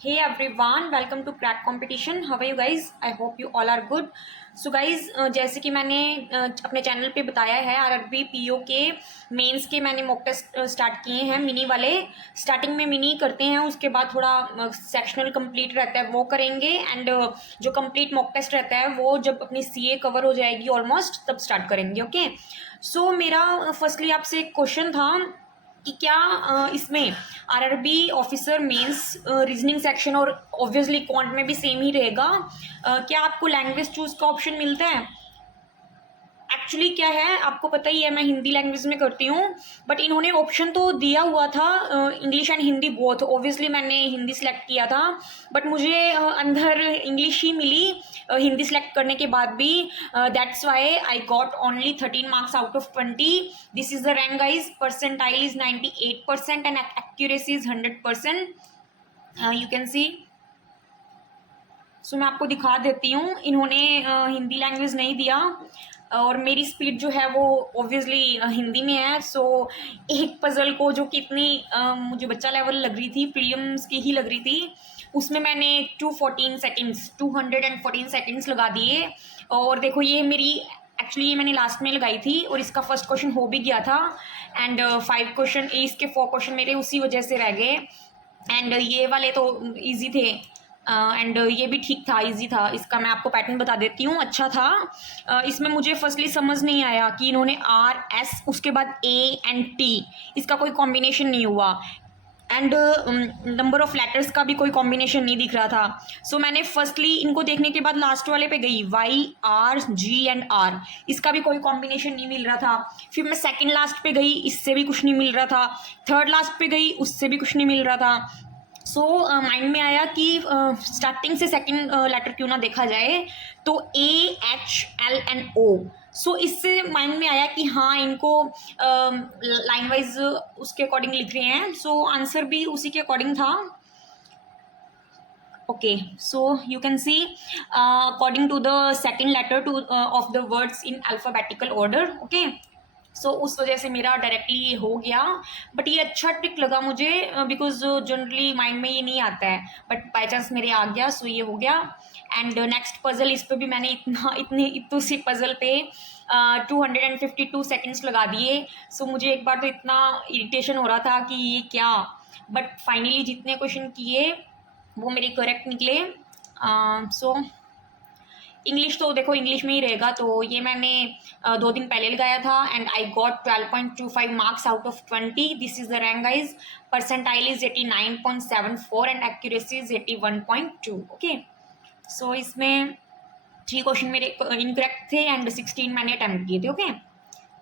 Hey everyone, welcome to Crack Competition. How are you guys? I hope you all are good. So guys, जैसे कि मैंने अपने channel पे बताया है आरआरबी पीओ के मेंस के मैंने मॉक टेस्ट स्टार्ट किए हैं मिनी वाले। स्टार्टिंग में मिनी करते हैं, उसके बाद थोड़ा सेक्शनल कंप्लीट रहता है वो करेंगे एंड जो कंप्लीट मॉक टेस्ट रहता है वो जब अपनी सीए कवर हो जाएगी ऑलमोस्ट तब स्टार्ट करेंगे। ओके, सो मेरा फर्स्टली आपसे एक क्वेश्चन था कि क्या इसमें RRB officer mains reasoning section और ऑब्वियसली क्वांट में भी सेम ही रहेगा, क्या आपको लैंग्वेज चूज का ऑप्शन मिलता है? एक्चुअली क्या है आपको पता ही है, मैं हिंदी लैंग्वेज में करती हूँ, बट इन्होंने ऑप्शन तो दिया हुआ था English and Hindi both. Obviously मैंने हिंदी सेलेक्ट किया था, बट मुझे अंदर इंग्लिश ही मिली हिंदी सेलेक्ट करने के बाद भी। That's why I got only 13 marks out of 20। This is the rank guys. Percentile is 98% and accuracy is 100%। You can see. So मैं आपको दिखा देती हूँ, इन्होंने हिंदी लैंग्वेज नहीं दिया और मेरी स्पीड जो है वो ऑब्वियसली हिंदी में है। सो एक पजल को जो कि इतनी मुझे बच्चा लेवल लग रही थी, प्रीलिम्स की ही लग रही थी, उसमें मैंने 214 सेकेंड्स लगा दिए। और देखो ये मेरी एक्चुअली ये मैंने लास्ट में लगाई थी और इसका फर्स्ट क्वेश्चन हो भी गया था एंड 5 क्वेश्चन, इसके 4 क्वेश्चन मेरे उसी वजह से रह गए एंड ये वाले तो इजी थे एंड ये भी ठीक था, इजी था। इसका मैं आपको पैटर्न बता देती हूँ, अच्छा था। इसमें मुझे फर्स्टली समझ नहीं आया कि इन्होंने आर एस उसके बाद ए एंड टी, इसका कोई कॉम्बिनेशन नहीं हुआ एंड नंबर ऑफ लेटर्स का भी कोई कॉम्बिनेशन नहीं दिख रहा था। सो मैंने फर्स्टली इनको देखने के बाद लास्ट वाले पे गई, Y R G and R, इसका भी कोई कॉम्बिनेशन नहीं मिल रहा था। फिर मैं सेकंड लास्ट पे गई, इससे भी कुछ नहीं मिल रहा था। थर्ड लास्ट पे गई, उससे भी कुछ नहीं मिल रहा था। सो माइंड में आया कि स्टार्टिंग से सेकंड लेटर क्यों ना देखा जाए, तो ए एच एल एंड ओ। सो इससे माइंड में आया कि हाँ इनको लाइन वाइज उसके अकॉर्डिंग लिख रहे हैं। सो आंसर भी उसी के अकॉर्डिंग था। Okay, so you can see according to the second letter to of the words in alphabetical order. Okay, so उस वजह से मेरा डायरेक्टली ये हो गया, बट ये अच्छा ट्रिक लगा मुझे बिकॉज जनरली माइंड में ये नहीं आता है, बट बाई चांस मेरे आ गया, सो ये हो गया। एंड नेक्स्ट पजल, इस पर भी मैंने इतनी सी पजल पे 252 सेकेंड्स लगा दिए। सो मुझे एक बार तो इतना इरिटेशन हो रहा था कि ये क्या, बट फाइनली जितने क्वेश्चन किए वो मेरे करेक्ट निकले। सो इंग्लिश तो देखो इंग्लिश में ही रहेगा, तो ये मैंने 2 दिन पहले लगाया था and I got 12.25 marks out of 20। This is the rank guys. Percentile is 89.74 and accuracy is 81.2। Okay, so इसमें 3 क्वेश्चन मेरे इनकरेक्ट थे एंड 16 मैंने अटेम्प्ट किए थे। ओके,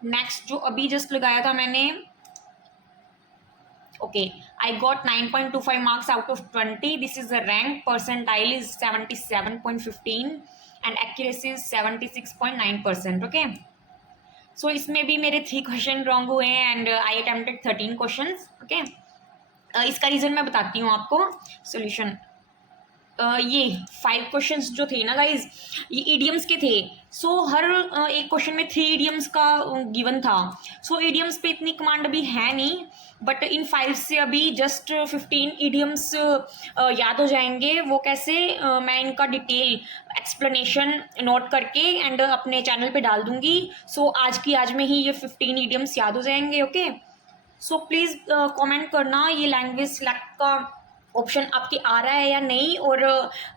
नेक्स्ट जो अभी जस्ट लगाया था मैंने, okay, I got 9.25 marks out of 20. This is the rank. Percentile is 77.15 and accuracy is 76.9%. Okay, so इसमें भी मेरे 3 क्वेश्चन रॉन्ग हुए हैं and I attempted 13 questions. Okay, इसका रीज़न मैं बताती हूँ आपको। सोल्यूशन, ये 5 क्वेश्चंस जो थे ना गाइज, ये इडियम्स के थे। सो हर एक क्वेश्चन में 3 इडियम्स का गिवन था। सो इडियम्स पे इतनी कमांड अभी है नहीं, बट इन 5 से अभी जस्ट 15 इडियम्स याद हो जाएंगे। वो कैसे, मैं इनका डिटेल एक्सप्लेनेशन नोट करके एंड अपने चैनल पे डाल दूंगी। सो आज की आज में ही ये 15 इडियम्स याद हो जाएंगे। ओके, सो प्लीज़ कमेंट करना ये लैंग्वेज सेलेक्ट का ऑप्शन आपके आ रहा है या नहीं, और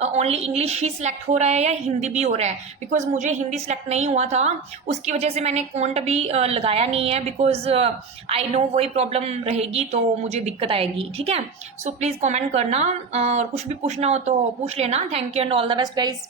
ओनली इंग्लिश ही सिलेक्ट हो रहा है या हिंदी भी हो रहा है। बिकॉज मुझे हिंदी सिलेक्ट नहीं हुआ था, उसकी वजह से मैंने कॉन्ट भी लगाया नहीं है, बिकॉज आई नो वही प्रॉब्लम रहेगी तो मुझे दिक्कत आएगी। ठीक है, सो प्लीज़ कमेंट करना और कुछ भी पूछना हो तो पूछ लेना। Thank you and all the best guys.